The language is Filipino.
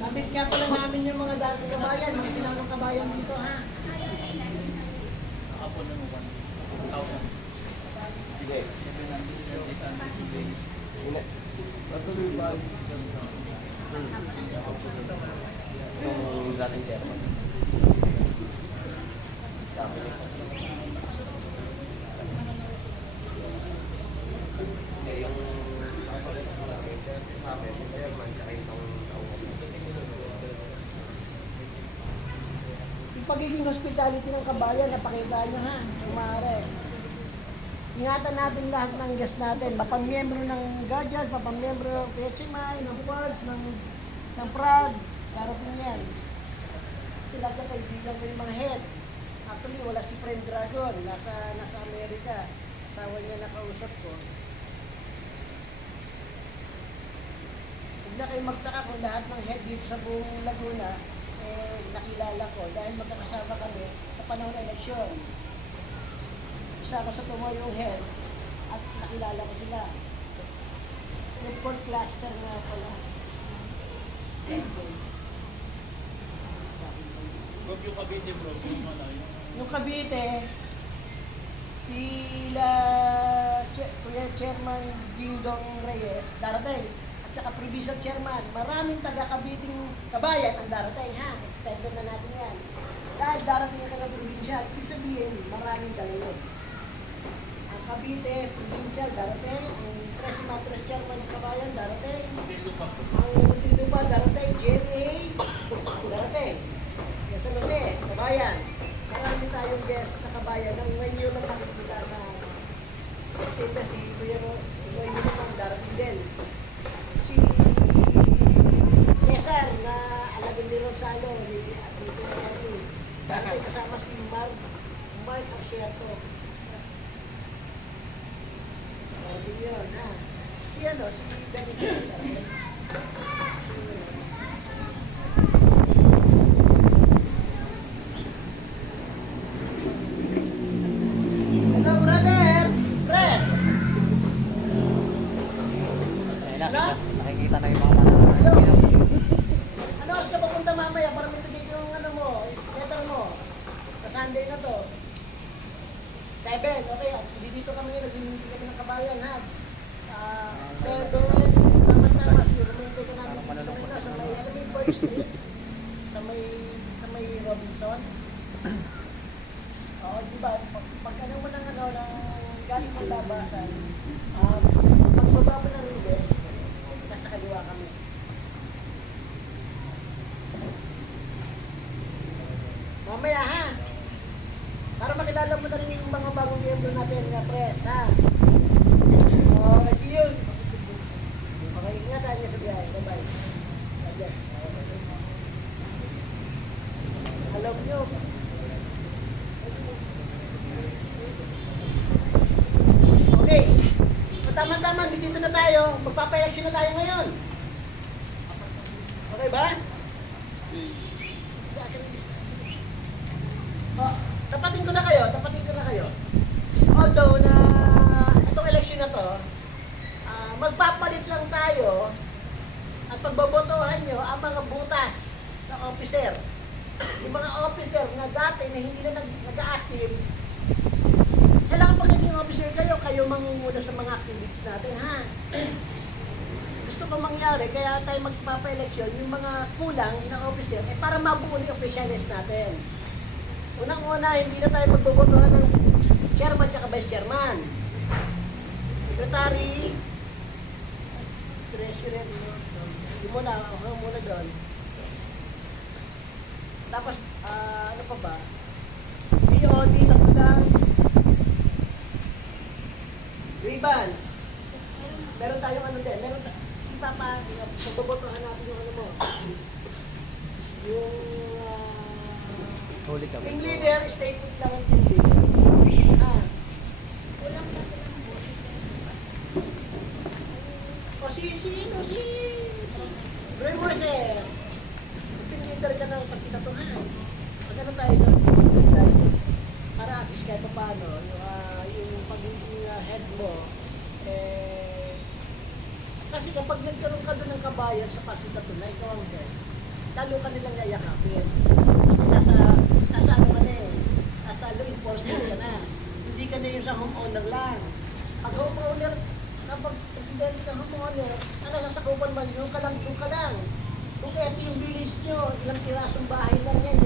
Gamit nga pala namin yung mga dating kabayan, mga sinanong kabayan dito, ha? Nakapon na mo 1,000. Hindi. 700. Hindi. Patuloy ba? Yung dating German. Dami niya. Hindi, yung sa amin, yung German, tsaka isang taong. Yung pagiging hospitality ng kabayan, napakita nyo, ha? Kumare. Ingatan natin lahat ng guest natin, mapamiyembro ng Guardians, mapamiyembro ng PHMI, ng Fords, ng Prad, darating yan. Sila ka kaibigan ko yung mga head. Actually, wala si Friend Dragon, nasa Amerika. Asawa niya nakausap ko. Huwag na kayo magtaka kung lahat ng head dito sa buong Laguna, nakilala ko dahil magkakasama kami sa panahon ng eleksyon. Isa ako sa Tumoyong head at nakilala ko sila. Yung Port Cluster nga pala. Huwag yung Cavite bro, yung ano yun. Yung Cavite, sila Kuya Chairman Dingdong Reyes, darating. At saka Provincial Chairman, maraming taga-Cabiting kabayan ang darating, ha? Expected na natin yan. Dahil darating yung taga-Provincial, ibig sabihin, maraming kalayon. Ang Cavite, Provincial, darating. Ang Tres Matras Chairman ng kabayan, darating. Ang Muntinlupa, darating. JMA, darating. Yan sa Jose, kabayan. Marami tayong guest na kabayan na ngayon yun lang makikita sa Sita si Kuya ngayon yun lang darating din. Si Cesar na alagin ni Rosalo ni Atito Nervi. Darating kasama si Mark Arciato. Darating yun, ha? Si David darating. Hello, brother! Press! Ano? Nakikita na yung mga mananakit. Hello? Ano oras ka papunta mamaya para matigil yung letter mo? Sa Sunday na to. 7, okay. Dito kami nagbibigay kami ng kabayan, ha? 7, tama-tama. Sinumunti ko namin sa may, alam mo yung Bird Street? Sa may Robinson? Oo, di ba? Pag ano mo ng galing ng labasan, pagbaba mo ng Ribes, nasa kaliwa kami. Mamaya, ha? Para makilala mo na rin yung mga bagong miyembro natin na press, ha? Okay, see you. Okay, ingatan niyo sa biyahe. Bye-bye. God bless. Alam niyo. Okay. Tama-tama, dito na tayo. Magpapa-election na tayo ngayon. Okay ba? Oh, tapatin ko na kayo. Although na itong election na to, magpapalit lang tayo at pagbobotohan nyo ang mga butas na officer. Yung mga officer na dati na hindi na nag-a-active, kailangan pag naging officer kayo mangunguna sa mga activities natin, ha? Gusto ko mangyari, kaya tayo magpapa-election, yung mga kulang na officer, para mabuo yung officialist natin. Unang-una, hindi na tayo magbobotohan ng chairman at vice chairman. Secretary, treasurer, yung muna doon. Tapos, ano pa ba? BOD, tatlo lang. Grievance. Meron tayong ano din. Pagbobotohan natin yung ano mo. Yung, Huli ka ba? team leader, statement lang ang team leader. O si Roy Moses. Team leader ka ng pagkitatuhan. Magkano tayo doon? Para at least kahit paano, yung pagiging head mo, Kasi kapag nagkaroon ka doon ng kabayan sa Pasita Tunay, ikaw ang head, lalo ka nilang yayakapin. Kasi nasa ano ka na eh, nasa law enforcement ka na. Hindi ka na yung sa homeowner lang. Pag homeowner, kapag presidente ka homeowner, ang nasasakupan mo, yung ka lang, doon ka lang. Kung ito yung village nyo, ilang pirasong bahay lang yan,